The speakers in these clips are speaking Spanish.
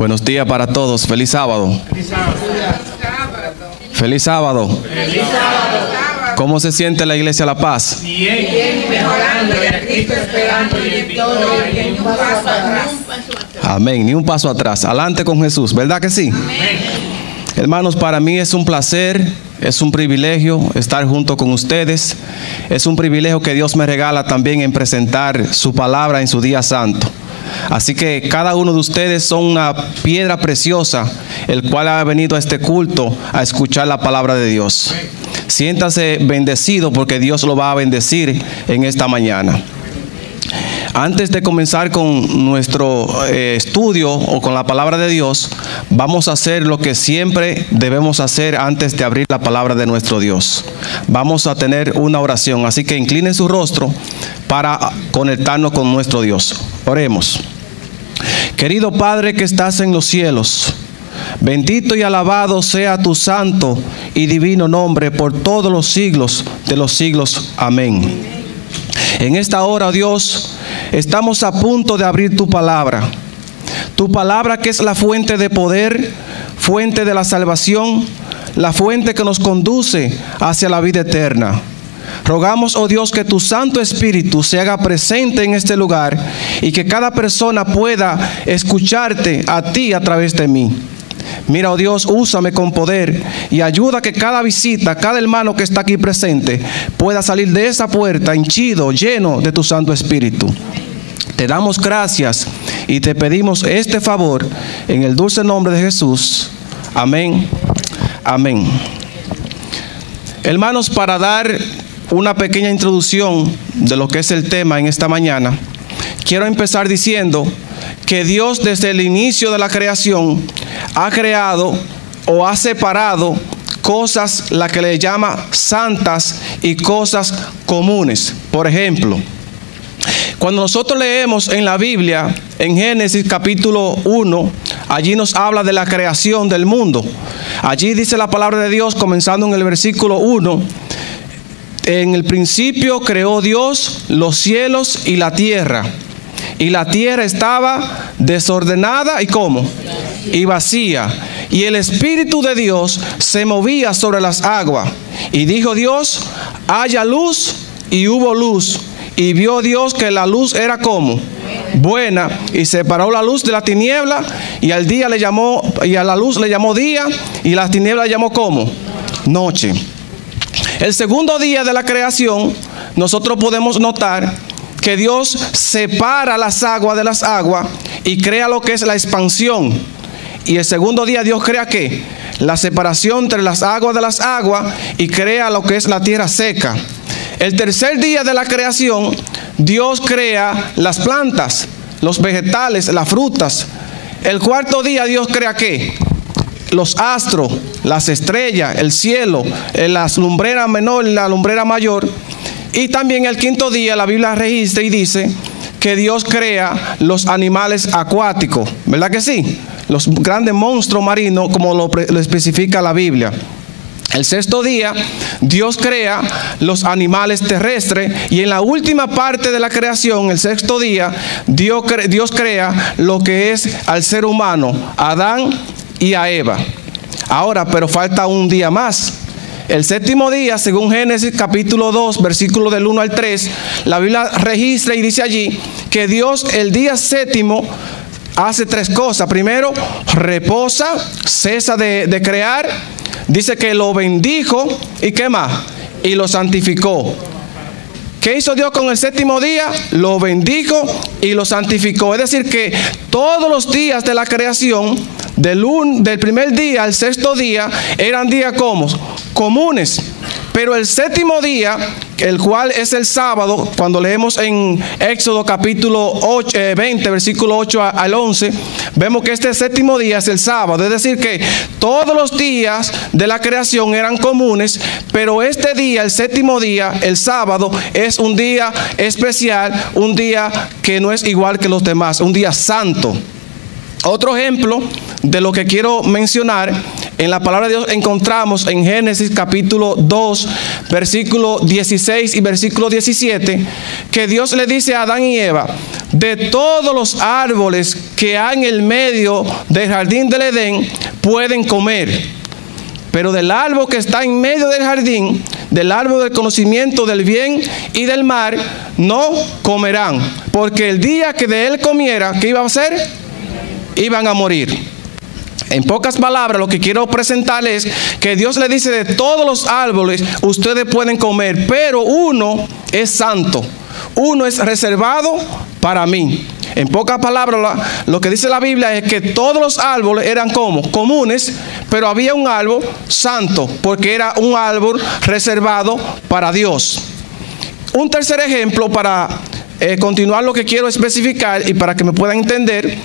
Buenos días para todos. Feliz sábado. Feliz sábado. Feliz sábado. ¿Cómo se siente la iglesia La Paz? Bien, mejorando y a Cristo esperando y en todo y ni un paso atrás. Amén. Ni un paso atrás. Adelante con Jesús. ¿Verdad que sí? Amén. Hermanos, para mí es un placer, es un privilegio estar junto con ustedes. Es un privilegio que Dios me regala también en presentar su palabra en su día santo. Así que cada uno de ustedes son una piedra preciosa, el cual ha venido a este culto a escuchar la palabra de Dios. Siéntase bendecido porque Dios lo va a bendecir en esta mañana. Antes de comenzar con nuestro estudio o con la palabra de Dios, vamos a hacer lo que siempre debemos hacer antes de abrir la palabra de nuestro Dios. Vamos a tener una oración, así que inclinen su rostro para conectarnos con nuestro Dios. Oremos. Querido Padre que estás en los cielos, bendito y alabado sea tu santo y divino nombre por todos los siglos de los siglos. Amén. En esta hora, Dios, estamos a punto de abrir tu palabra que es la fuente de poder, fuente de la salvación, la fuente que nos conduce hacia la vida eterna. Rogamos, oh Dios, que tu Santo Espíritu se haga presente en este lugar y que cada persona pueda escucharte a ti a través de mí. Mira, oh Dios, úsame con poder y ayuda a que cada visita, cada hermano que está aquí presente pueda salir de esa puerta henchido, lleno de tu Santo Espíritu. Te damos gracias y te pedimos este favor en el dulce nombre de Jesús. Amén. Amén. Hermanos, para dar una pequeña introducción de lo que es el tema en esta mañana, quiero empezar diciendo que Dios desde el inicio de la creación ha creado o ha separado cosas, la que le llama santas y cosas comunes. Por ejemplo, cuando nosotros leemos en la Biblia, en Génesis capítulo 1, allí nos habla de la creación del mundo. Allí dice la palabra de Dios, comenzando en el versículo 1, en el principio creó Dios los cielos y la tierra. Y la tierra estaba desordenada y ¿cómo? Y vacía. Y el Espíritu de Dios se movía sobre las aguas. Y dijo Dios, haya luz, y hubo luz. Y vio Dios que la luz era ¿cómo? Buena. Y separó la luz de la tiniebla, y al día le llamó, y a la luz le llamó día, y la tiniebla le llamó ¿cómo? Noche. El segundo día de la creación, nosotros podemos notar que Dios separa las aguas de las aguas y crea lo que es la expansión. Y el segundo día Dios crea ¿qué? La separación entre las aguas de las aguas y crea lo que es la tierra seca. El tercer día de la creación, Dios crea las plantas, los vegetales, las frutas. El cuarto día Dios crea ¿qué? Los astros, las estrellas, el cielo, las lumbreras menor y la lumbrera mayor. Y también el quinto día la Biblia registra y dice que Dios crea los animales acuáticos. ¿Verdad que sí? Los grandes monstruos marinos, como lo especifica la Biblia. El sexto día Dios crea los animales terrestres, y en la última parte de la creación, el sexto día, Dios crea lo que es al ser humano, a Adán y a Eva. Ahora, pero falta un día más. El séptimo día, según Génesis capítulo 2, versículos del 1 al 3, la Biblia registra y dice allí que Dios el día séptimo hace tres cosas. Primero, reposa, cesa de crear. Dice que lo bendijo y ¿qué más? Y lo santificó. ¿Qué hizo Dios con el séptimo día? Lo bendijo y lo santificó. Es decir, que todos los días de la creación, del primer día al sexto día, eran días comunes. Pero el séptimo día, el cual es el sábado, cuando leemos en Éxodo capítulo 20, versículo 8 al 11, vemos que este séptimo día es el sábado. Es decir, que todos los días de la creación eran comunes, pero este día, el séptimo día, el sábado, es un día especial, un día que no es igual que los demás, un día santo. Otro ejemplo de lo que quiero mencionar en la palabra de Dios encontramos en Génesis capítulo 2, versículo 16 y versículo 17, que Dios le dice a Adán y Eva: de todos los árboles que hay en el medio del jardín del Edén pueden comer, pero del árbol que está en medio del jardín, del árbol del conocimiento del bien y del mal, no comerán, porque el día que de él comiera, ¿qué iba a hacer? Iban a morir. En pocas palabras, lo que quiero presentarles es que Dios le dice: de todos los árboles ustedes pueden comer, pero uno es santo, uno es reservado para mí. En pocas palabras, lo que dice la Biblia es que todos los árboles eran como comunes, pero había un árbol santo, porque era un árbol reservado para Dios. Un tercer ejemplo para continuar lo que quiero especificar y para que me puedan entender,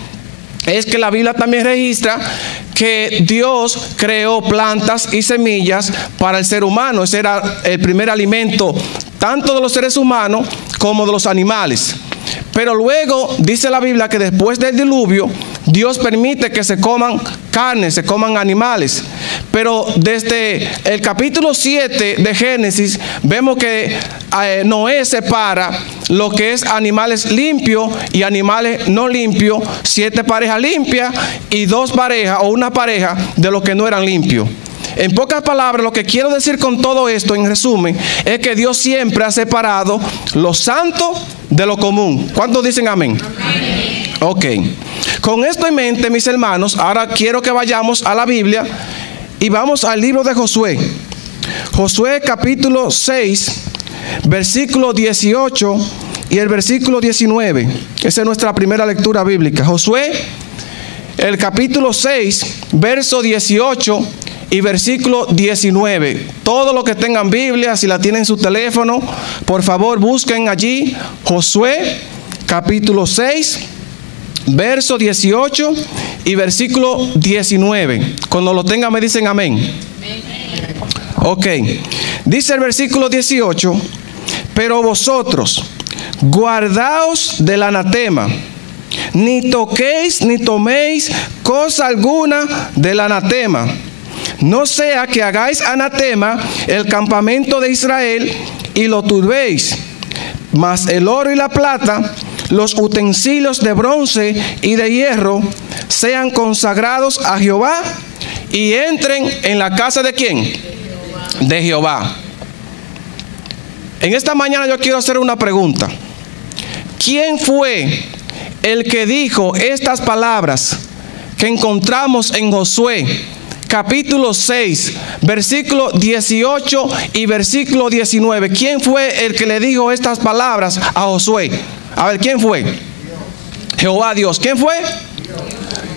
es que la Biblia también registra que Dios creó plantas y semillas para el ser humano. Ese era el primer alimento tanto de los seres humanos como de los animales. Pero luego dice la Biblia que después del diluvio Dios permite que se coman carne, se coman animales. Pero desde el capítulo 7 de Génesis vemos que Noé separa lo que es animales limpios y animales no limpios, 7 parejas limpias y 2 parejas o una pareja de los que no eran limpios. En pocas palabras, lo que quiero decir con todo esto, en resumen, es que Dios siempre ha separado lo santo de lo común. ¿Cuántos dicen amén? Amén. Ok. Con esto en mente, mis hermanos, ahora quiero que vayamos a la Biblia y vamos al libro de Josué. Josué capítulo 6, versículo 18 y el versículo 19. Esa es nuestra primera lectura bíblica. Josué, el capítulo 6, verso 18 y versículo 19. Todos los que tengan Biblia, si la tienen en su teléfono, por favor busquen allí Josué capítulo 6, verso 18 y versículo 19. Cuando lo tengan me dicen amén. Ok. Dice el versículo 18: pero vosotros guardaos del anatema, ni toquéis ni toméis cosa alguna del anatema, no sea que hagáis anatema el campamento de Israel y lo turbéis. Mas el oro y la plata, los utensilios de bronce y de hierro, sean consagrados a Jehová y entren en la casa ¿de quién? De Jehová. En esta mañana yo quiero hacer una pregunta. ¿Quién fue el que dijo estas palabras que encontramos en Josué capítulo 6, versículo 18 y versículo 19? ¿Quién fue el que le dijo estas palabras a Josué? A ver, ¿quién fue? Dios. Jehová Dios. ¿Quién fue? Dios.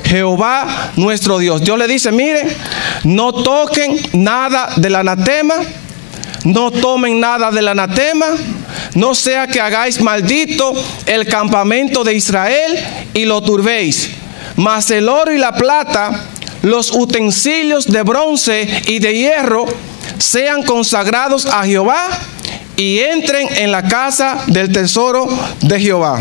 Jehová nuestro Dios. Dios le dice: miren, no toquen nada del anatema, no tomen nada del anatema, no sea que hagáis maldito el campamento de Israel y lo turbéis. Mas el oro y la plata, los utensilios de bronce y de hierro, sean consagrados a Jehová y entren en la casa del tesoro de Jehová.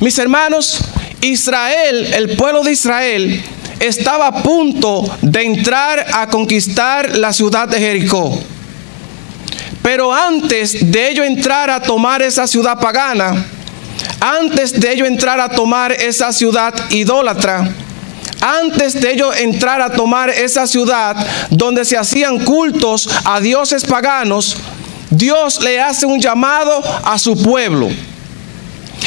Mis hermanos, Israel, el pueblo de Israel, estaba a punto de entrar a conquistar la ciudad de Jericó. Pero antes de ello entrar a tomar esa ciudad pagana, antes de ello entrar a tomar esa ciudad idólatra, antes de ellos entrar a tomar esa ciudad donde se hacían cultos a dioses paganos, Dios le hace un llamado a su pueblo.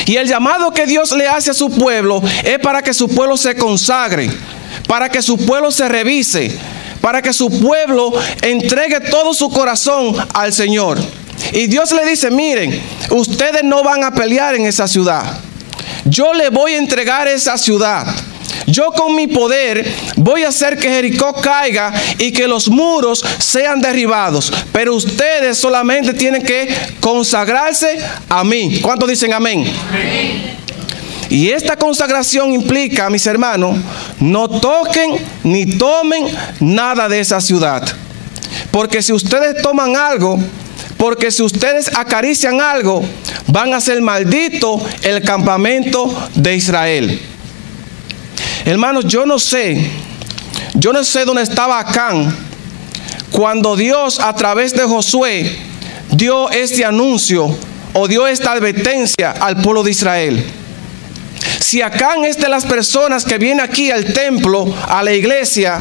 Y el llamado que Dios le hace a su pueblo es para que su pueblo se consagre, para que su pueblo se revise, para que su pueblo entregue todo su corazón al Señor. Y Dios le dice: miren, ustedes no van a pelear en esa ciudad. Yo le voy a entregar esa ciudad. Yo con mi poder voy a hacer que Jericó caiga y que los muros sean derribados. Pero ustedes solamente tienen que consagrarse a mí. ¿Cuántos dicen amén? Amén. Y esta consagración implica, mis hermanos, no toquen ni tomen nada de esa ciudad. Porque si ustedes toman algo, porque si ustedes acarician algo, van a ser maldito el campamento de Israel. Hermanos, yo no sé Yo no sé dónde estaba Acán cuando Dios a través de Josué dio este anuncio o dio esta advertencia al pueblo de Israel. Si Acán es de las personas que viene aquí al templo, a la iglesia,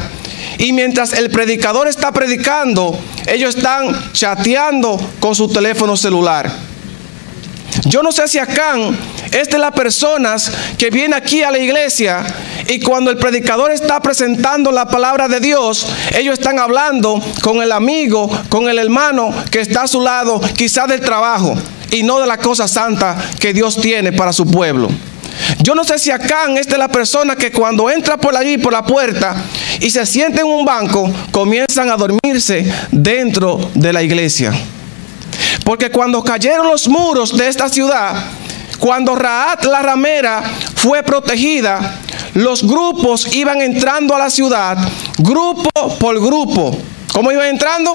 y mientras el predicador está predicando, ellos están chateando con su teléfono celular. Yo no sé si Acán es de las personas que viene aquí a la iglesia y cuando el predicador está presentando la palabra de Dios, ellos están hablando con el amigo, con el hermano que está a su lado, quizás del trabajo y no de la cosa santa que Dios tiene para su pueblo. Yo no sé si Acán es de la persona que cuando entra por allí, por la puerta, y se sienta en un banco, comienzan a dormirse dentro de la iglesia. Porque cuando cayeron los muros de esta ciudad, cuando Rahab la ramera fue protegida, los grupos iban entrando a la ciudad, grupo por grupo. ¿Cómo iban entrando?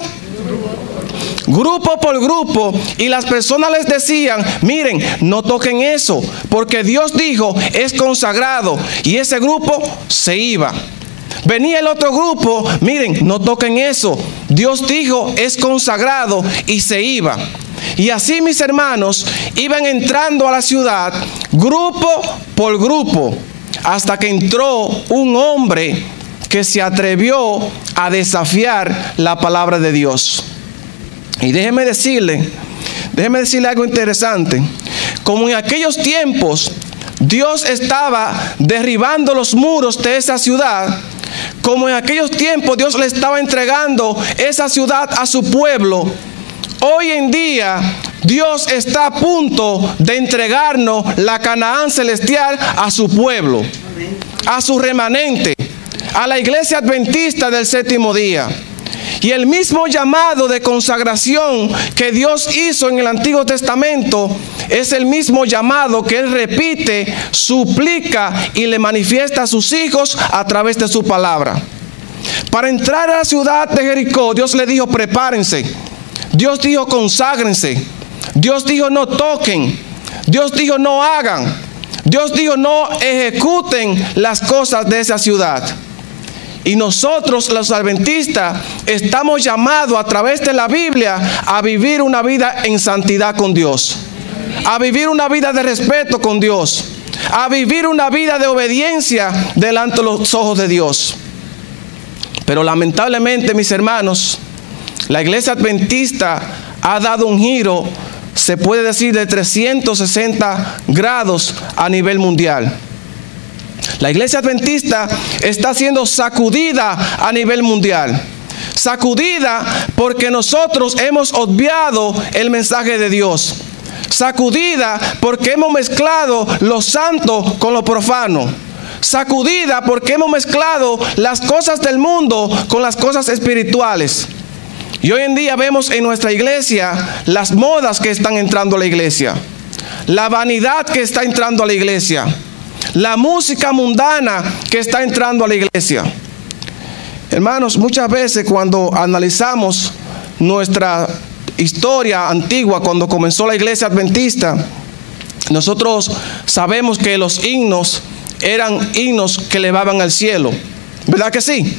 Grupo por grupo, y las personas les decían: miren, no toquen eso, porque Dios dijo es consagrado, y ese grupo se iba. Venía el otro grupo: miren, no toquen eso, Dios dijo es consagrado, y se iba. Y así, mis hermanos, iban entrando a la ciudad grupo por grupo, hasta que entró un hombre que se atrevió a desafiar la palabra de Dios. Y déjeme decirle algo interesante. Como en aquellos tiempos Dios estaba derribando los muros de esa ciudad, como en aquellos tiempos Dios le estaba entregando esa ciudad a su pueblo, hoy en día Dios está a punto de entregarnos la Canaán celestial a su pueblo, a su remanente, a la iglesia adventista del séptimo día. Y el mismo llamado de consagración que Dios hizo en el Antiguo Testamento es el mismo llamado que Él repite, suplica y le manifiesta a sus hijos a través de su palabra. Para entrar a la ciudad de Jericó, Dios le dijo: prepárense. Dios dijo: conságrense. Dios dijo: no toquen. Dios dijo: no hagan. Dios dijo: no ejecuten las cosas de esa ciudad. Y nosotros, los adventistas, estamos llamados a través de la Biblia a vivir una vida en santidad con Dios, a vivir una vida de respeto con Dios, a vivir una vida de obediencia delante de los ojos de Dios. Pero lamentablemente, mis hermanos, la iglesia adventista ha dado un giro, se puede decir, de 360 grados a nivel mundial. La iglesia adventista está siendo sacudida a nivel mundial. Sacudida porque nosotros hemos obviado el mensaje de Dios. Sacudida porque hemos mezclado lo santo con lo profano. Sacudida porque hemos mezclado las cosas del mundo con las cosas espirituales. Y hoy en día vemos en nuestra iglesia las modas que están entrando a la iglesia, la vanidad que está entrando a la iglesia, la música mundana que está entrando a la iglesia. Hermanos, muchas veces cuando analizamos nuestra historia antigua, cuando comenzó la iglesia adventista, nosotros sabemos que los himnos eran himnos que elevaban al cielo. ¿Verdad que sí?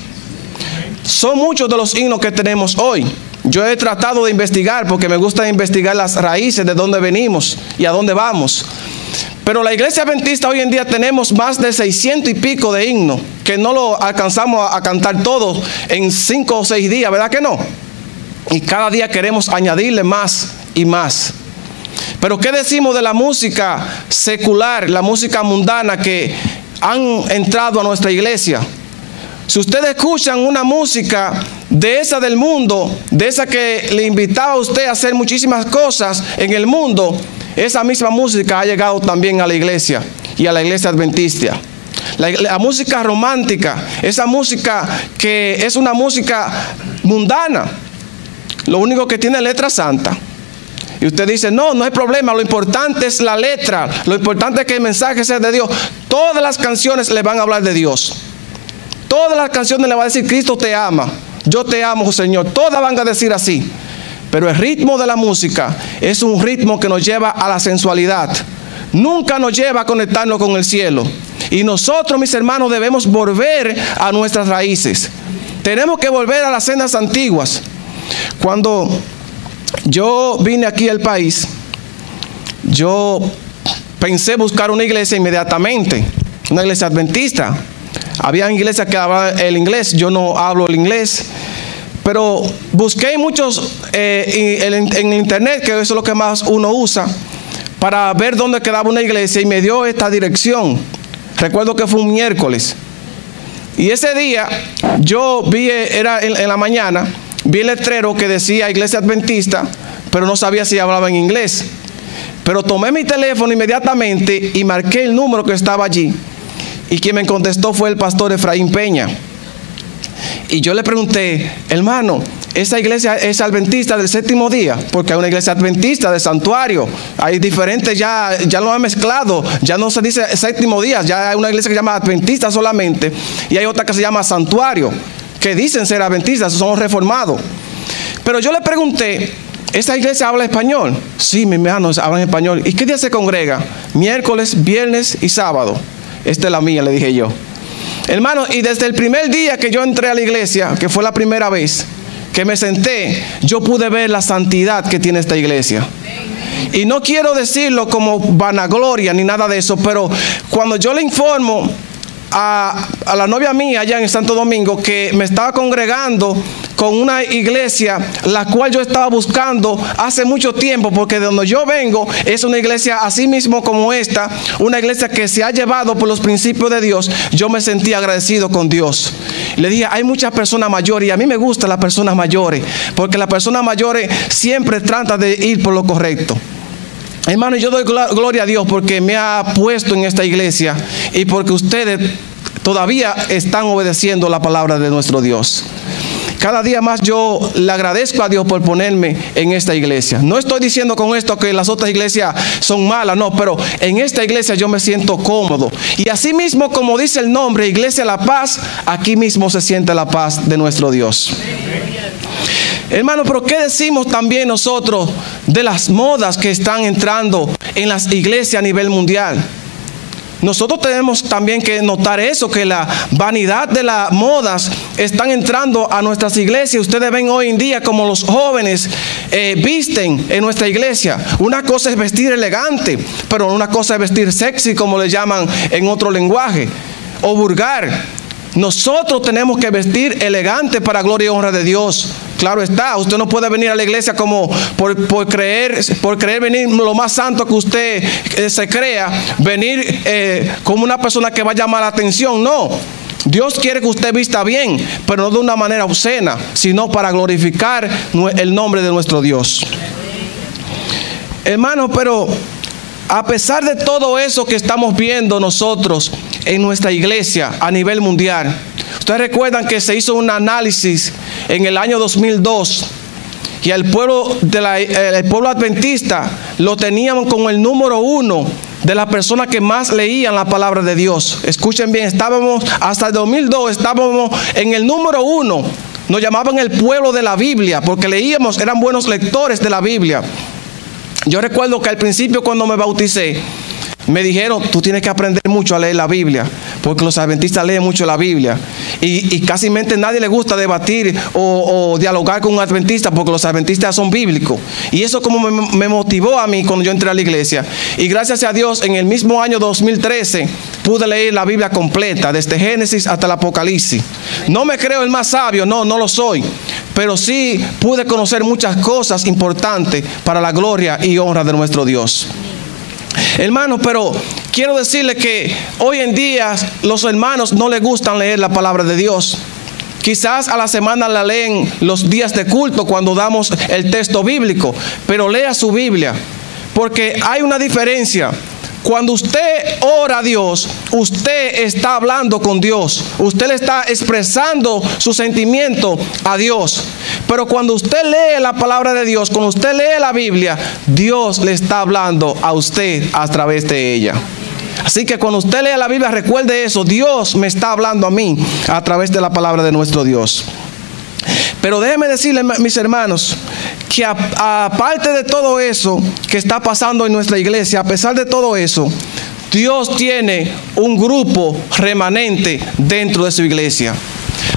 Son muchos de los himnos que tenemos hoy. Yo he tratado de investigar porque me gusta investigar las raíces de dónde venimos y a dónde vamos. Pero la iglesia adventista hoy en día tenemos más de 600 y pico de himnos que no lo alcanzamos a cantar todos en 5 o 6 días, ¿verdad que no? Y cada día queremos añadirle más y más. Pero ¿qué decimos de la música secular, la música mundana que han entrado a nuestra iglesia? Si ustedes escuchan una música de esa del mundo, de esa que le invitaba a usted a hacer muchísimas cosas en el mundo, esa misma música ha llegado también a la iglesia y a la iglesia adventista. La música romántica, esa música que es una música mundana, lo único que tiene letra santa. Y usted dice: no, no hay problema, lo importante es la letra, lo importante es que el mensaje sea de Dios. Todas las canciones le van a hablar de Dios. Todas las canciones le van a decir: Cristo te ama, yo te amo, Señor. Todas van a decir así. Pero el ritmo de la música es un ritmo que nos lleva a la sensualidad. Nunca nos lleva a conectarnos con el cielo. Y nosotros, mis hermanos, debemos volver a nuestras raíces. Tenemos que volver a las sendas antiguas. Cuando yo vine aquí al país, yo pensé buscar una iglesia inmediatamente, una iglesia adventista. Había iglesias que hablaban el inglés, yo no hablo el inglés, pero busqué muchos en internet, que eso es lo que más uno usa, para ver dónde quedaba una iglesia, y me dio esta dirección. Recuerdo que fue un miércoles. Y ese día yo vi, era en la mañana, vi el letrero que decía iglesia adventista, pero no sabía si hablaba en inglés. Pero tomé mi teléfono inmediatamente y marqué el número que estaba allí. Y quien me contestó fue el pastor Efraín Peña. Y yo le pregunté, hermano, ¿esa iglesia es adventista del séptimo día? Porque hay una iglesia adventista de santuario. Hay diferentes, ya lo han mezclado. Ya no se dice séptimo día, ya hay una iglesia que se llama adventista solamente. Y hay otra que se llama santuario, que dicen ser adventistas, son reformados. Pero yo le pregunté, ¿esa iglesia habla español? Sí, mis hermanos hablan español. ¿Y qué día se congrega? Miércoles, viernes y sábado. Esta es la mía, le dije yo. Hermano, y desde el primer día que yo entré a la iglesia, que fue la primera vez que me senté, yo pude ver la santidad que tiene esta iglesia. Y no quiero decirlo como vanagloria ni nada de eso, pero cuando yo le informo a la novia mía allá en Santo Domingo que me estaba congregando con una iglesia la cual yo estaba buscando hace mucho tiempo, porque de donde yo vengo es una iglesia así mismo como esta, una iglesia que se ha llevado por los principios de Dios, yo me sentí agradecido con Dios. Le dije, hay muchas personas mayores y a mí me gustan las personas mayores, porque las personas mayores siempre tratan de ir por lo correcto. Hermano, yo doy gloria a Dios porque me ha puesto en esta iglesia y porque ustedes todavía están obedeciendo la palabra de nuestro Dios. Cada día más yo le agradezco a Dios por ponerme en esta iglesia. No estoy diciendo con esto que las otras iglesias son malas, no, pero en esta iglesia yo me siento cómodo. Y así mismo, como dice el nombre, Iglesia La Paz, aquí mismo se siente la paz de nuestro Dios. Hermano, pero ¿qué decimos también nosotros de las modas que están entrando en las iglesias a nivel mundial? Nosotros tenemos también que notar eso, que la vanidad de las modas están entrando a nuestras iglesias. Ustedes ven hoy en día como los jóvenes visten en nuestra iglesia. Una cosa es vestir elegante, pero una cosa es vestir sexy, como le llaman en otro lenguaje, o vulgar. Nosotros tenemos que vestir elegante para gloria y honra de Dios. Claro está, usted no puede venir a la iglesia como por creer venir lo más santo que usted se crea, venir como una persona que va a llamar la atención. No, Dios quiere que usted vista bien, pero no de una manera obscena, sino para glorificar el nombre de nuestro Dios. Hermano, pero a pesar de todo eso que estamos viendo nosotros en nuestra iglesia a nivel mundial, ustedes recuerdan que se hizo un análisis en el año 2002 y el pueblo adventista lo teníamos como el número 1 de las personas que más leían la palabra de Dios. Escuchen bien, hasta el 2002 estábamos en el número 1. Nos llamaban el pueblo de la Biblia porque leíamos, eran buenos lectores de la Biblia. Yo recuerdo que al principio, cuando me bauticé, me dijeron, tú tienes que aprender mucho a leer la Biblia, porque los adventistas leen mucho la Biblia. Y casi nadie le gusta debatir o dialogar con un adventista, porque los adventistas son bíblicos. Y eso como me motivó a mí cuando yo entré a la iglesia. Y gracias a Dios, en el mismo año 2013, pude leer la Biblia completa, desde Génesis hasta el Apocalipsis. No me creo el más sabio, no lo soy. Pero sí pude conocer muchas cosas importantes para la gloria y honra de nuestro Dios. Hermanos, pero quiero decirles que hoy en día los hermanos no les gustan leer la palabra de Dios. Quizás a la semana la leen los días de culto cuando damos el texto bíblico, pero lea su Biblia, porque hay una diferencia. Cuando usted ora a Dios, usted está hablando con Dios. Usted le está expresando su sentimiento a Dios. Pero cuando usted lee la palabra de Dios, cuando usted lee la Biblia, Dios le está hablando a usted a través de ella. Así que cuando usted lea la Biblia, recuerde eso. Dios me está hablando a mí a través de la palabra de nuestro Dios. Pero déjenme decirles, mis hermanos, que aparte de todo eso que está pasando en nuestra iglesia, a pesar de todo eso, Dios tiene un grupo remanente dentro de su iglesia.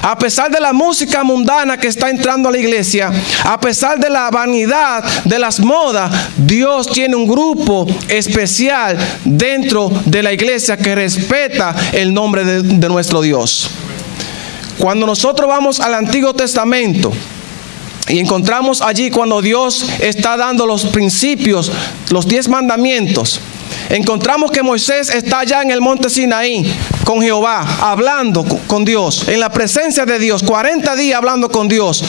A pesar de la música mundana que está entrando a la iglesia, a pesar de la vanidad, de las modas, Dios tiene un grupo especial dentro de la iglesia que respeta el nombre de nuestro Dios. Cuando nosotros vamos al Antiguo Testamento y encontramos allí cuando Dios está dando los principios, los 10 mandamientos, encontramos que Moisés está allá en el monte Sinaí con Jehová, hablando con Dios, en la presencia de Dios, 40 días hablando con Dios.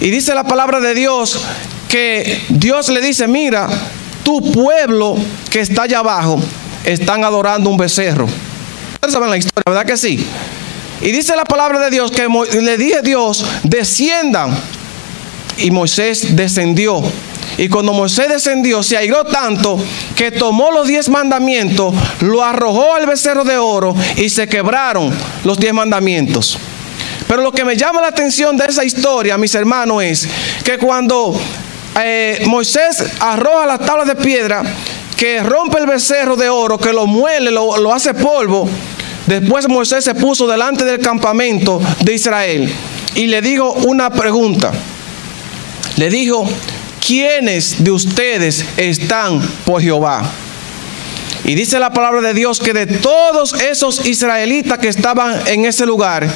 Y dice la palabra de Dios que Dios le dice: mira, tu pueblo que está allá abajo están adorando un becerro. Ustedes saben la historia, ¿verdad que sí? Y dice la palabra de Dios que le dije Dios: desciendan. Y Moisés descendió. Y cuando Moisés descendió, se airó tanto que tomó los 10 mandamientos, lo arrojó al becerro de oro y se quebraron los 10 mandamientos. Pero lo que me llama la atención de esa historia, mis hermanos, es que cuando Moisés arroja las tablas de piedra, que rompe el becerro de oro, que lo muele, lo hace polvo, después Moisés se puso delante del campamento de Israel y le dijo una pregunta. Le dijo: ¿quiénes de ustedes están por Jehová? Y dice la palabra de Dios que de todos esos israelitas que estaban en ese lugar,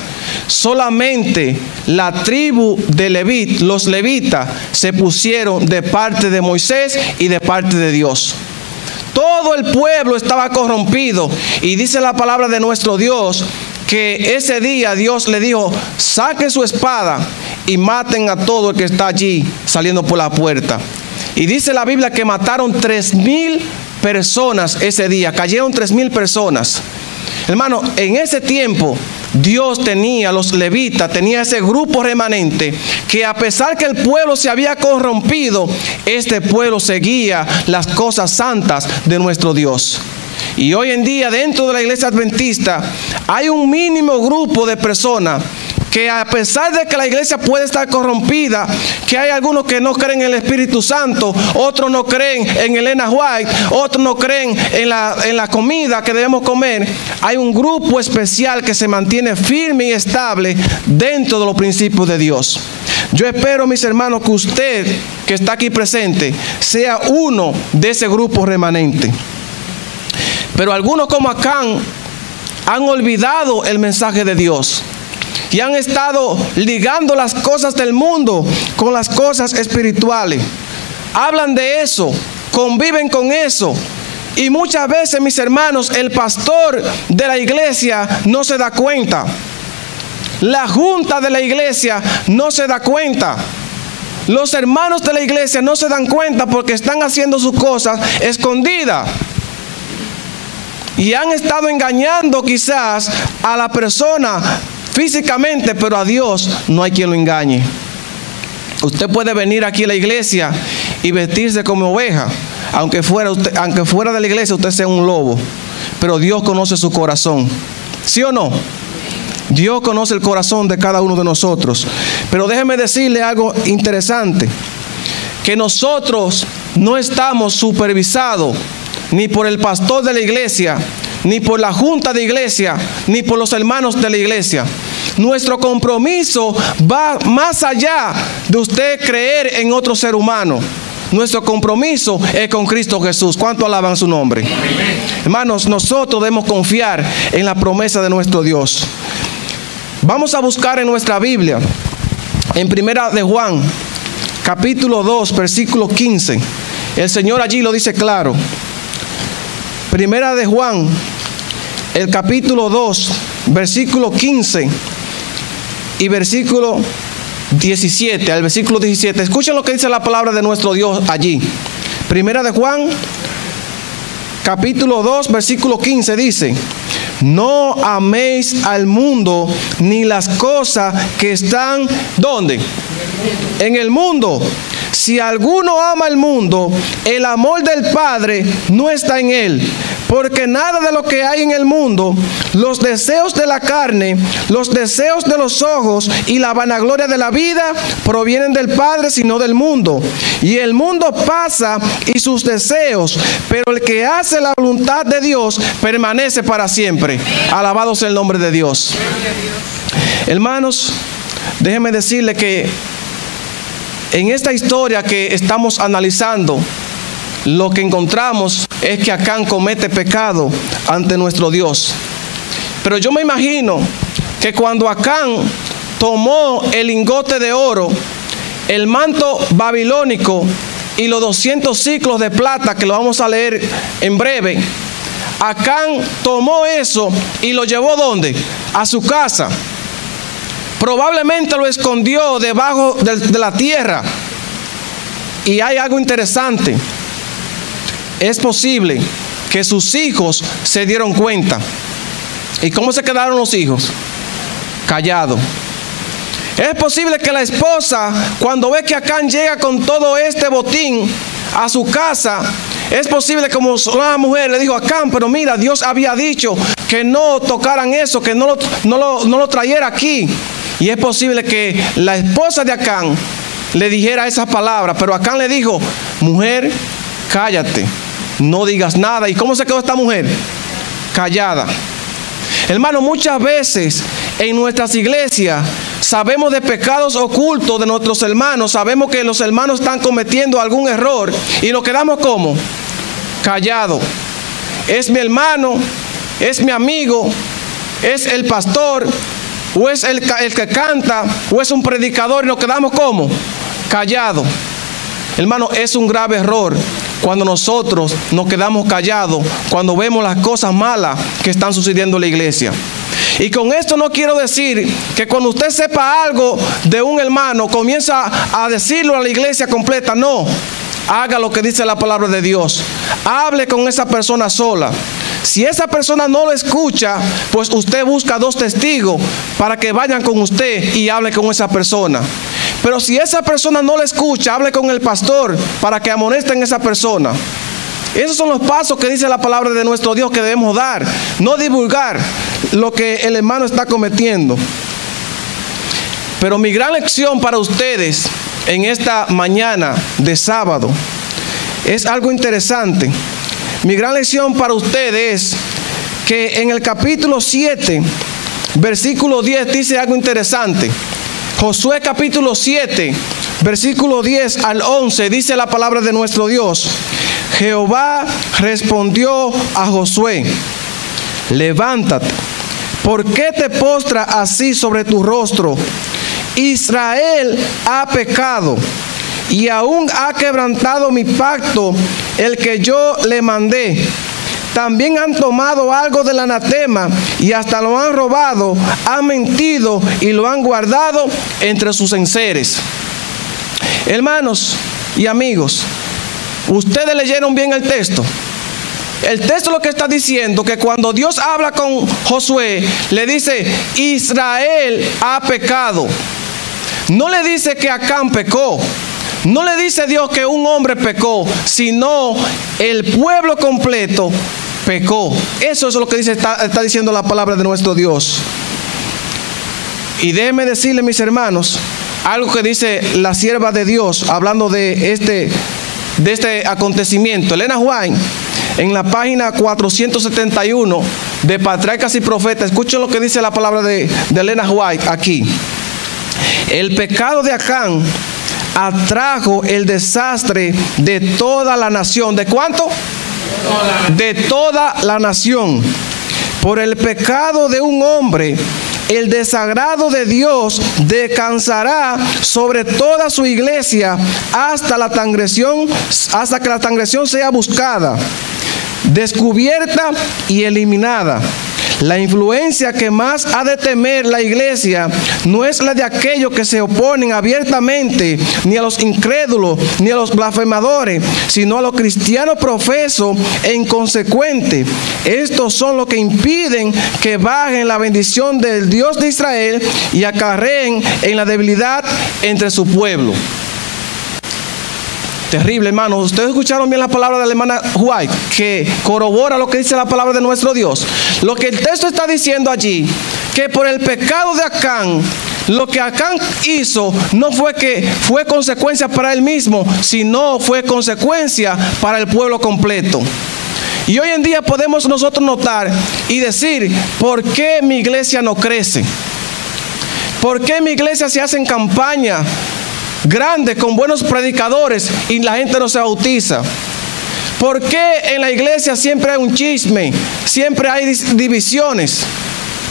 solamente la tribu de Leví, los levitas, se pusieron de parte de Moisés y de parte de Dios. Todo el pueblo estaba corrompido. Y dice la palabra de nuestro Dios que ese día Dios le dijo: saquen su espada y maten a todo el que está allí saliendo por la puerta. Y dice la Biblia que mataron 3,000 personas ese día. Cayeron 3,000 personas. Hermano, en ese tiempo Dios tenía, los levitas, tenía ese grupo remanente que, a pesar que el pueblo se había corrompido, este pueblo seguía las cosas santas de nuestro Dios. Y hoy en día, dentro de la iglesia adventista, hay un mínimo grupo de personas que, a pesar de que la iglesia puede estar corrompida, que hay algunos que no creen en el Espíritu Santo, otros no creen en Elena White, otros no creen en la comida que debemos comer, hay un grupo especial que se mantiene firme y estable dentro de los principios de Dios. Yo espero, mis hermanos, que usted que está aquí presente sea uno de ese grupo remanente. Pero algunos, como Acán, han olvidado el mensaje de Dios y han estado ligando las cosas del mundo con las cosas espirituales. Hablan de eso, conviven con eso. Y muchas veces, mis hermanos, el pastor de la iglesia no se da cuenta. La junta de la iglesia no se da cuenta. Los hermanos de la iglesia no se dan cuenta porque están haciendo sus cosas escondidas. Y han estado engañando quizás a la persona físicamente, pero a Dios no hay quien lo engañe. Usted puede venir aquí a la iglesia y vestirse como oveja, aunque fuera de la iglesia usted sea un lobo, pero Dios conoce su corazón. ¿Sí o no? Dios conoce el corazón de cada uno de nosotros. Pero déjeme decirle algo interesante, que nosotros no estamos supervisados ni por el pastor de la iglesia, ni por la junta de iglesia, ni por los hermanos de la iglesia. Nuestro compromiso va más allá de usted creer en otro ser humano. Nuestro compromiso es con Cristo Jesús. ¿Cuánto alaban su nombre? Amén. Hermanos, nosotros debemos confiar en la promesa de nuestro Dios. Vamos a buscar en nuestra Biblia, en Primera de Juan, capítulo 2, versículo 15. El Señor allí lo dice claro. Primera de Juan, el capítulo 2, versículo 15 y versículo 17, al versículo 17. Escuchen lo que dice la palabra de nuestro Dios allí. Primera de Juan, capítulo 2, versículo 15 dice: no améis al mundo ni las cosas que están, ¿dónde? En el mundo. Si alguno ama el mundo, el amor del Padre no está en él. Porque nada de lo que hay en el mundo, los deseos de la carne, los deseos de los ojos y la vanagloria de la vida, provienen del Padre, sino del mundo. Y el mundo pasa y sus deseos, pero el que hace la voluntad de Dios permanece para siempre. Alabado sea el nombre de Dios. Hermanos, déjenme decirles que en esta historia que estamos analizando, lo que encontramos es que Acán comete pecado ante nuestro Dios. Pero yo me imagino que cuando Acán tomó el lingote de oro, el manto babilónico y los 200 ciclos de plata, que lo vamos a leer en breve, Acán tomó eso y lo llevó ¿dónde? A su casa. Probablemente lo escondió debajo de la tierra. Y hay algo interesante. Es posible que sus hijos se dieron cuenta. ¿Y cómo se quedaron los hijos? Callados. Es posible que la esposa, cuando ve que Acán llega con todo este botín a su casa, es posible que como la mujer le dijo a Acán, pero mira, Dios había dicho que no tocaran eso, que no lo trayera aquí. Y es posible que la esposa de Acán le dijera esas palabras, pero Acán le dijo, mujer, cállate, no digas nada. ¿Y cómo se quedó esta mujer? Callada. Hermano, muchas veces en nuestras iglesias sabemos de pecados ocultos de nuestros hermanos, sabemos que los hermanos están cometiendo algún error y nos quedamos como callados. Es mi hermano, es mi amigo, es el pastor, o es el que canta, o es un predicador y nos quedamos como callados. Hermano, es un grave error cuando nosotros nos quedamos callados, cuando vemos las cosas malas que están sucediendo en la iglesia. Y con esto no quiero decir que cuando usted sepa algo de un hermano, comienza a decirlo a la iglesia completa. No, haga lo que dice la palabra de Dios. Hable con esa persona sola. Si esa persona no lo escucha, pues usted busca 2 testigos para que vayan con usted y hable con esa persona. Pero si esa persona no le escucha, hable con el pastor para que amonesten a esa persona. Esos son los pasos que dice la palabra de nuestro Dios que debemos dar. No divulgar lo que el hermano está cometiendo. Pero mi gran lección para ustedes en esta mañana de sábado es algo interesante. Mi gran lección para ustedes es que en el capítulo 7, versículo 10 dice algo interesante. Josué capítulo 7, versículo 10 al 11 dice la palabra de nuestro Dios. Jehová respondió a Josué, levántate, ¿por qué te postras así sobre tu rostro? Israel ha pecado y aún ha quebrantado mi pacto, el que yo le mandé. También han tomado algo del anatema y hasta lo han robado, han mentido y lo han guardado entre sus enseres. Hermanos y amigos, ustedes leyeron bien el texto. El texto lo que está diciendo que cuando Dios habla con Josué, le dice, Israel ha pecado. No le dice que Acán pecó. No le dice Dios que un hombre pecó, sino el pueblo completo pecó. Eso es lo que está diciendo la palabra de nuestro Dios. Y déjenme decirle, mis hermanos, algo que dice la sierva de Dios, hablando de este acontecimiento. Elena White, en la página 471 de Patriarcas y Profetas, escuchen lo que dice la palabra de Elena White aquí. El pecado de Acán atrajo el desastre de toda la nación. ¿De cuánto? De toda la nación. Por el pecado de un hombre, el desagrado de Dios descansará sobre toda su iglesia hasta que la transgresión sea buscada, descubierta y eliminada. La influencia que más ha de temer la iglesia no es la de aquellos que se oponen abiertamente ni a los incrédulos ni a los blasfemadores, sino a los cristianos profesos e inconsecuentes. Estos son los que impiden que bajen la bendición del Dios de Israel y acarreen en la debilidad entre su pueblo. Terrible, hermano. Ustedes escucharon bien la palabra de la hermana White, que corrobora lo que dice la palabra de nuestro Dios. Lo que el texto está diciendo allí, que por el pecado de Acán, lo que Acán hizo no fue que fue consecuencia para él mismo, sino fue consecuencia para el pueblo completo. Y hoy en día podemos nosotros notar y decir, ¿por qué mi iglesia no crece? ¿Por qué en mi iglesia se hacen campañas grandes con buenos predicadores y la gente no se bautiza? ¿Por qué en la iglesia siempre hay un chisme? Siempre hay divisiones.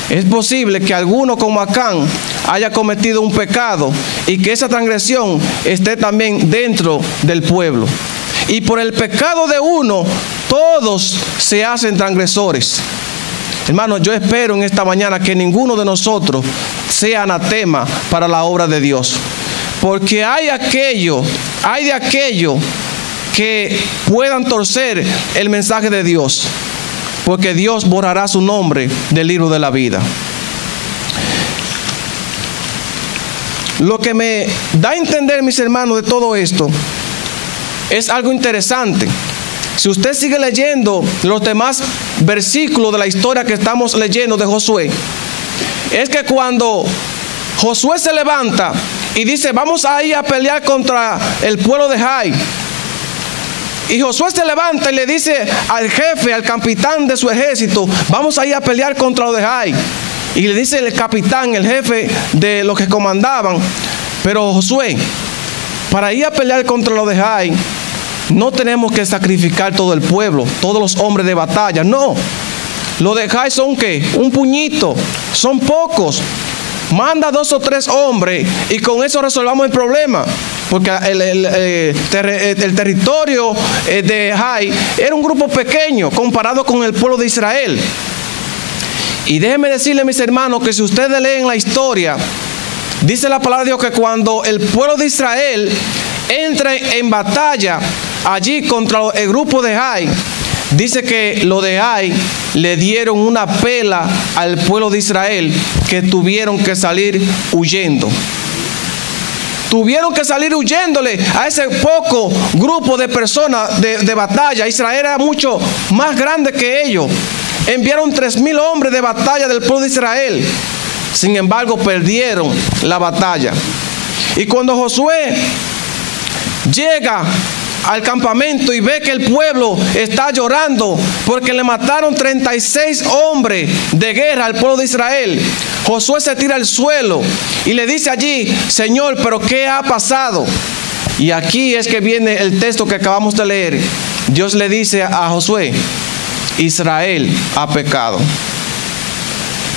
Es posible que alguno como Acán haya cometido un pecado y que esa transgresión esté también dentro del pueblo. Y por el pecado de uno, todos se hacen transgresores. Hermanos, yo espero en esta mañana que ninguno de nosotros sea anatema para la obra de Dios. Porque hay de aquello que puedan torcer el mensaje de Dios. Porque Dios borrará su nombre del libro de la vida. Lo que me da a entender, mis hermanos, de todo esto es algo interesante. Si usted sigue leyendo los demás versículos de la historia que estamos leyendo de Josué, es que cuando Josué se levanta y dice, vamos a ir a pelear contra el pueblo de Jai, y Josué se levanta y le dice al jefe, al capitán de su ejército, vamos a ir a pelear contra los de Jai, y le dice el capitán, el jefe de los que comandaban, pero Josué, para ir a pelear contra los de Jai, no tenemos que sacrificar todo el pueblo, todos los hombres de batalla, no. Los de Jai son ¿qué? Un puñito, son pocos. Manda 2 o 3 hombres y con eso resolvamos el problema. Porque el territorio de Jai era un grupo pequeño comparado con el pueblo de Israel. Y déjenme decirle, mis hermanos, que si ustedes leen la historia, dice la palabra de Dios que cuando el pueblo de Israel entra en batalla allí contra el grupo de Jai, dice que los de Jai le dieron una pela al pueblo de Israel que tuvieron que salir huyendo. Tuvieron que salir huyéndole a ese poco grupo de personas de batalla. Israel era mucho más grande que ellos. Enviaron 3,000 hombres de batalla del pueblo de Israel. Sin embargo, perdieron la batalla. Y cuando Josué llega al campamento y ve que el pueblo está llorando porque le mataron 36 hombres de guerra al pueblo de Israel, Josué se tira al suelo y le dice allí, Señor, ¿pero qué ha pasado? Y aquí es que viene el texto que acabamos de leer. Dios le dice a Josué, Israel ha pecado.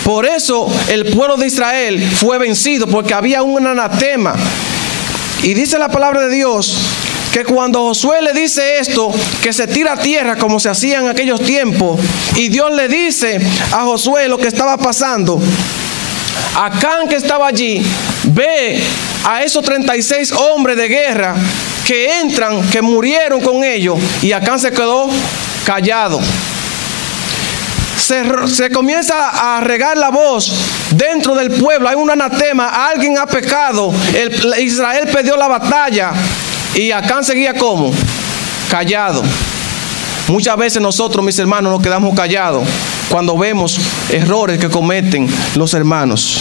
Por eso el pueblo de Israel fue vencido, porque había un anatema. Y dice la palabra de Dios que cuando Josué le dice esto, que se tira a tierra como se hacía en aquellos tiempos, y Dios le dice a Josué lo que estaba pasando, Acán, que estaba allí, ve a esos 36 hombres de guerra que entran, que murieron con ellos, y Acán se quedó callado. Se comienza a regar la voz dentro del pueblo, hay un anatema, alguien ha pecado, Israel perdió la batalla. Y Acán seguía como callado. Muchas veces nosotros, mis hermanos, nos quedamos callados cuando vemos errores que cometen los hermanos.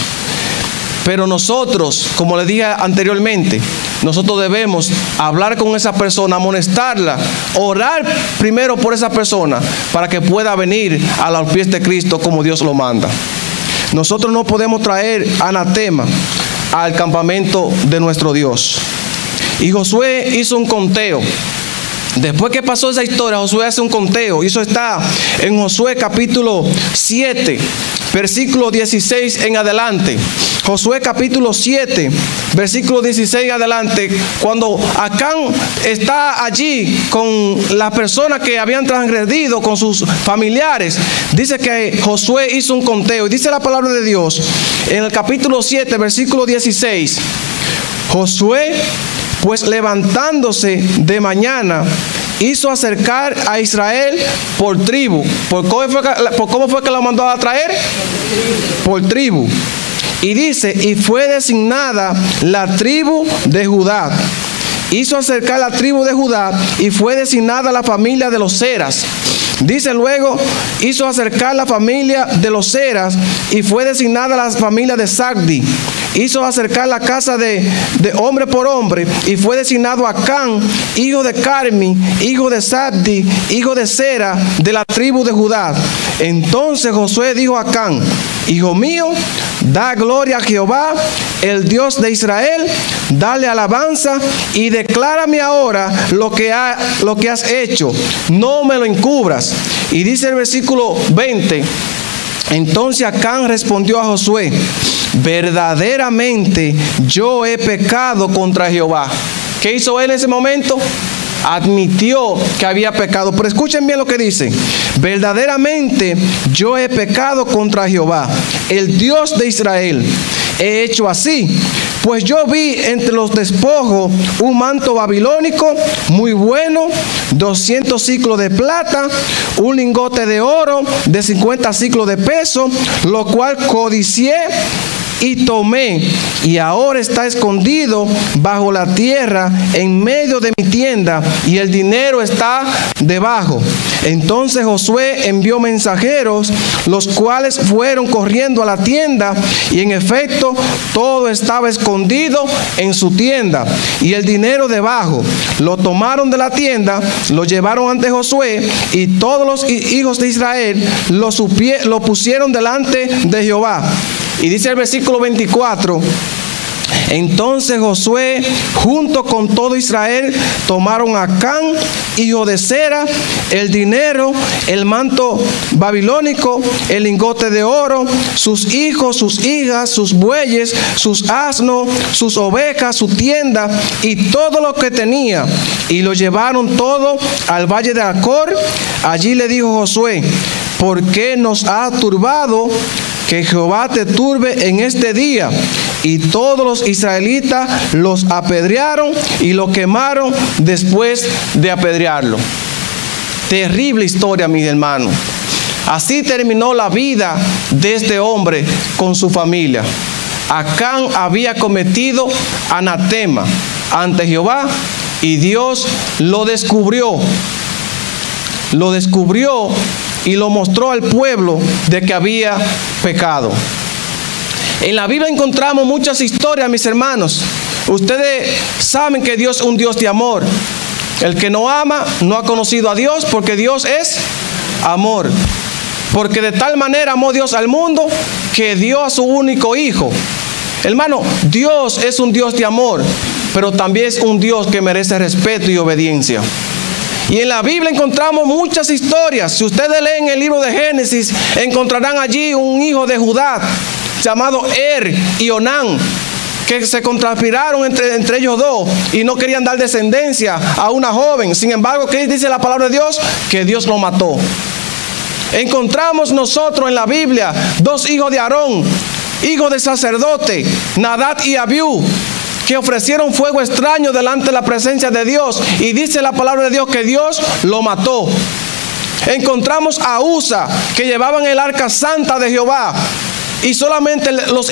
Pero nosotros, como les dije anteriormente, nosotros debemos hablar con esa persona, amonestarla, orar primero por esa persona para que pueda venir a los pies de Cristo como Dios lo manda. Nosotros no podemos traer anatema al campamento de nuestro Dios. Y Josué hizo un conteo. Después que pasó esa historia, Josué hace un conteo. Y eso está en Josué capítulo 7, versículo 16 en adelante. Josué capítulo 7, versículo 16 en adelante. Cuando Acán está allí con las personas que habían transgredido, con sus familiares, dice que Josué hizo un conteo. Y dice la palabra de Dios en el capítulo 7, versículo 16. Josué, pues levantándose de mañana, hizo acercar a Israel por tribu. ¿Cómo fue que lo mandó a traer? Por tribu. Y dice, y fue designada la tribu de Judá. hizo acercar la tribu de Judá y fue designada la familia de los Zeras. Dice luego, hizo acercar la familia de los Zeras y fue designada la familia de Zabdi. Hizo acercar la casa de hombre por hombre y fue designado Acán, hijo de Carmi, hijo de Zabdi, hijo de Zera, de la tribu de Judá. Entonces Josué dijo a Acán: hijo mío, da gloria a Jehová, el Dios de Israel, dale alabanza y declárame ahora lo que has hecho, no me lo encubras. Y dice el versículo 20, entonces Acán respondió a Josué: verdaderamente yo he pecado contra Jehová. ¿Qué hizo él en ese momento? Admitió que había pecado. Pero escuchen bien lo que dice: verdaderamente yo he pecado contra Jehová, el Dios de Israel. He hecho así, pues yo vi entre los despojos un manto babilónico muy bueno, 200 siclos de plata, un lingote de oro de 50 siclos de peso, lo cual codicié y tomé, y ahora está escondido bajo la tierra en medio de mi tienda, y el dinero está debajo. Entonces Josué envió mensajeros, los cuales fueron corriendo a la tienda, y en efecto todo estaba escondido en su tienda, y el dinero debajo. Lo tomaron de la tienda, lo llevaron ante Josué, y todos los hijos de Israel lo pusieron delante de Jehová. Y dice el versículo 24, entonces Josué junto con todo Israel tomaron a Acán, hijo de Zera, el dinero, el manto babilónico, el lingote de oro, sus hijos, sus hijas, sus bueyes, sus asnos, sus ovejas, su tienda y todo lo que tenía, y lo llevaron todo al valle de Acor. Allí le dijo Josué: ¿por qué nos ha turbado? Que Jehová te turbe en este día. Y todos los israelitas los apedrearon y lo quemaron después de apedrearlo. Terrible historia, mis hermanos. Así terminó la vida de este hombre con su familia. Acán había cometido anatema ante Jehová y Dios lo descubrió. Lo descubrió y lo mostró al pueblo de que había pecado. En la Biblia encontramos muchas historias, mis hermanos. Ustedes saben que Dios es un Dios de amor. El que no ama no ha conocido a Dios, porque Dios es amor. Porque de tal manera amó Dios al mundo que dio a su único hijo. Hermano, Dios es un Dios de amor, pero también es un Dios que merece respeto y obediencia. Y en la Biblia encontramos muchas historias. Si ustedes leen el libro de Génesis, encontrarán allí un hijo de Judá llamado y Onán, que se conspiraron entre ellos dos y no querían dar descendencia a una joven. Sin embargo, ¿qué dice la palabra de Dios? Que Dios lo mató. Encontramos nosotros en la Biblia dos hijos de Aarón, hijos de sacerdote, Nadab y Abiú, que ofrecieron fuego extraño delante de la presencia de Dios, y dice la palabra de Dios que Dios lo mató. Encontramos a Usa, que llevaban el arca santa de Jehová, y solamente los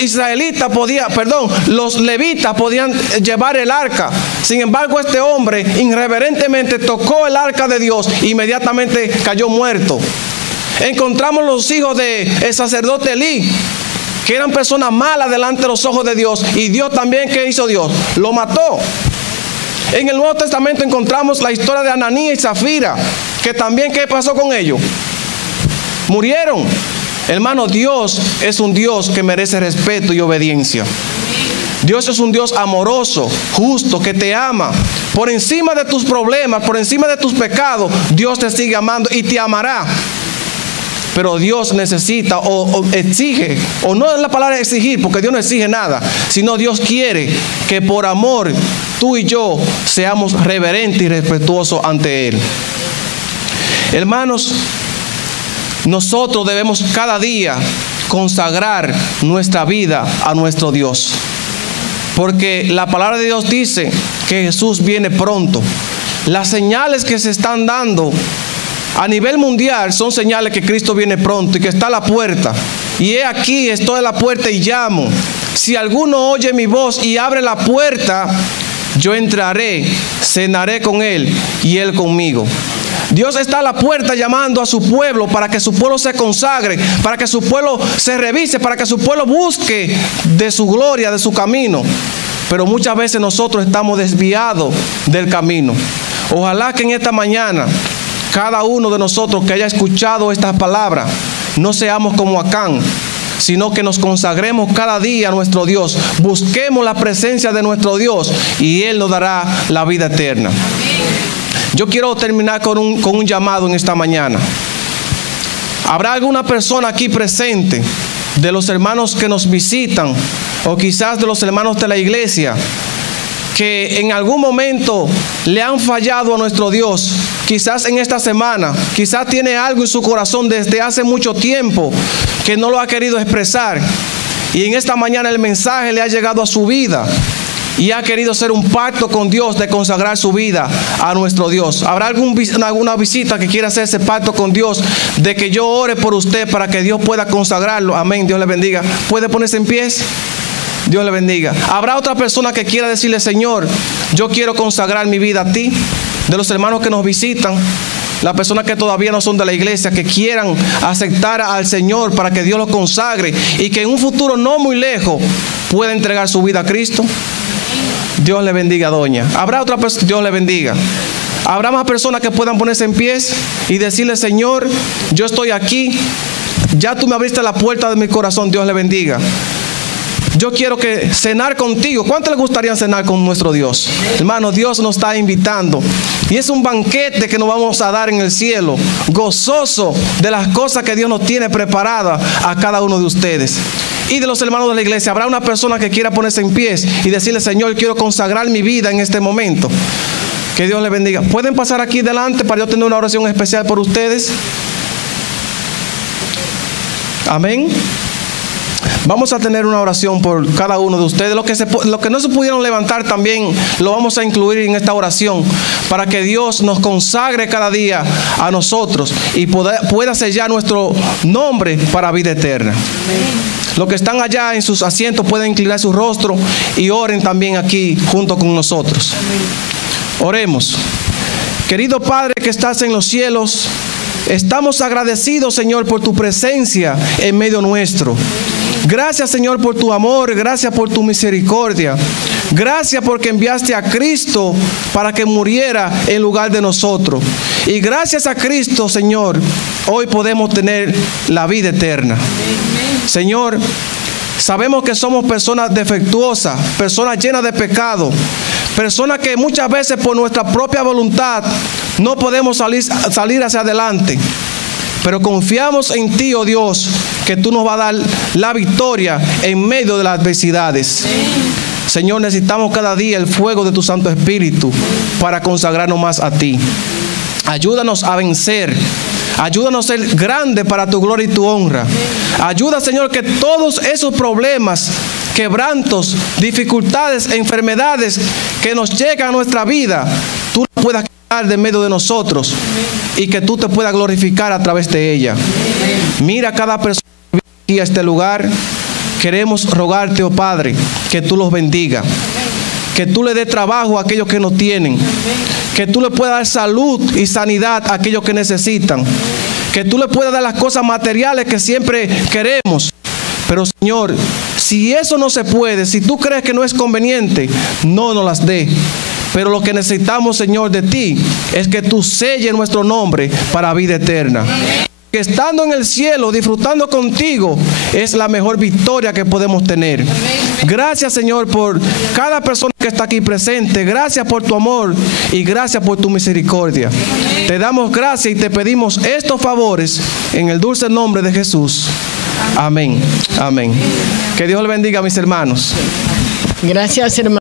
levitas podían llevar el arca. Sin embargo, este hombre irreverentemente tocó el arca de Dios e inmediatamente cayó muerto. Encontramos los hijos del sacerdote Elí, que eran personas malas delante de los ojos de Dios, y Dios también, ¿qué hizo Dios? Lo mató. En el Nuevo Testamento encontramos la historia de Ananías y Zafira, que también, ¿qué pasó con ellos? Murieron. Hermano, Dios es un Dios que merece respeto y obediencia. Dios es un Dios amoroso, justo, que te ama. Por encima de tus problemas, por encima de tus pecados, Dios te sigue amando y te amará. Pero Dios necesita o exige, o no es la palabra exigir, porque Dios no exige nada, sino Dios quiere que por amor tú y yo seamos reverentes y respetuosos ante Él. Hermanos, nosotros debemos cada día consagrar nuestra vida a nuestro Dios, porque la palabra de Dios dice que Jesús viene pronto. Las señales que se están dando a nivel mundial son señales que Cristo viene pronto y que está a la puerta. Y he aquí, estoy a la puerta y llamo. Si alguno oye mi voz y abre la puerta, yo entraré, cenaré con él y él conmigo. Dios está a la puerta llamando a su pueblo para que su pueblo se consagre, para que su pueblo se revise, para que su pueblo busque de su gloria, de su camino. Pero muchas veces nosotros estamos desviados del camino. Ojalá que en esta mañana cada uno de nosotros que haya escuchado estas palabras no seamos como Acán, sino que nos consagremos cada día a nuestro Dios, busquemos la presencia de nuestro Dios y Él nos dará la vida eterna. Yo quiero terminar con un llamado en esta mañana. ¿Habrá alguna persona aquí presente de los hermanos que nos visitan o quizás de los hermanos de la iglesia que en algún momento le han fallado a nuestro Dios? Quizás en esta semana, quizás tiene algo en su corazón desde hace mucho tiempo que no lo ha querido expresar, y en esta mañana el mensaje le ha llegado a su vida y ha querido hacer un pacto con Dios de consagrar su vida a nuestro Dios. ¿Habrá alguna visita que quiera hacer ese pacto con Dios de que yo ore por usted para que Dios pueda consagrarlo? Amén, Dios le bendiga. ¿Puede ponerse en pies? Dios le bendiga. ¿Habrá otra persona que quiera decirle: Señor, yo quiero consagrar mi vida a ti? De los hermanos que nos visitan, las personas que todavía no son de la iglesia, que quieran aceptar al Señor para que Dios los consagre y que en un futuro no muy lejos pueda entregar su vida a Cristo. Dios le bendiga, doña. ¿Habrá otra persona? Dios le bendiga. ¿Habrá más personas que puedan ponerse en pies y decirle: Señor, yo estoy aquí, ya tú me abriste la puerta de mi corazón? Dios le bendiga. Yo quiero cenar contigo. ¿Cuánto le gustaría cenar con nuestro Dios? Hermano, Dios nos está invitando. Y es un banquete que nos vamos a dar en el cielo, gozoso de las cosas que Dios nos tiene preparadas a cada uno de ustedes. Y de los hermanos de la iglesia, ¿habrá una persona que quiera ponerse en pies y decirle: Señor, quiero consagrar mi vida en este momento? Que Dios les bendiga. ¿Pueden pasar aquí delante para yo tener una oración especial por ustedes? Amén. Vamos a tener una oración por cada uno de ustedes. Los que no se pudieron levantar también lo vamos a incluir en esta oración para que Dios nos consagre cada día a nosotros y pueda sellar nuestro nombre para vida eterna. Amén. Los que están allá en sus asientos pueden inclinar su rostro y oren también aquí junto con nosotros. Amén. Oremos. Querido Padre que estás en los cielos, estamos agradecidos, Señor, por tu presencia en medio nuestro. Gracias, Señor, por tu amor, gracias por tu misericordia. Gracias porque enviaste a Cristo para que muriera en lugar de nosotros. Y gracias a Cristo, Señor, hoy podemos tener la vida eterna. Señor, sabemos que somos personas defectuosas, personas llenas de pecado, personas que muchas veces por nuestra propia voluntad no podemos salir hacia adelante. Pero confiamos en ti, oh Dios, que tú nos vas a dar la victoria en medio de las adversidades. Señor, necesitamos cada día el fuego de tu Santo Espíritu para consagrarnos más a ti. Ayúdanos a vencer. Ayúdanos a ser grande para tu gloria y tu honra. Ayuda, Señor, que todos esos problemas, quebrantos, dificultades, enfermedades que nos llegan a nuestra vida, tú los puedas quitar de medio de nosotros y que tú te puedas glorificar a través de ella. Mira a cada persona que viene aquí a este lugar. Queremos rogarte, oh Padre, que tú los bendiga, que tú le des trabajo a aquellos que no tienen, que tú le puedas dar salud y sanidad a aquellos que necesitan, que tú le puedas dar las cosas materiales que siempre queremos. Pero, Señor, si eso no se puede, si tú crees que no es conveniente, no nos las dé. Pero lo que necesitamos, Señor, de ti es que tú selles nuestro nombre para vida eterna. Que estando en el cielo, disfrutando contigo, es la mejor victoria que podemos tener. Gracias, Señor, por cada persona que está aquí presente. Gracias por tu amor y gracias por tu misericordia. Te damos gracias y te pedimos estos favores en el dulce nombre de Jesús. Amén. Amén. Que Dios le bendiga a mis hermanos. Gracias, hermano.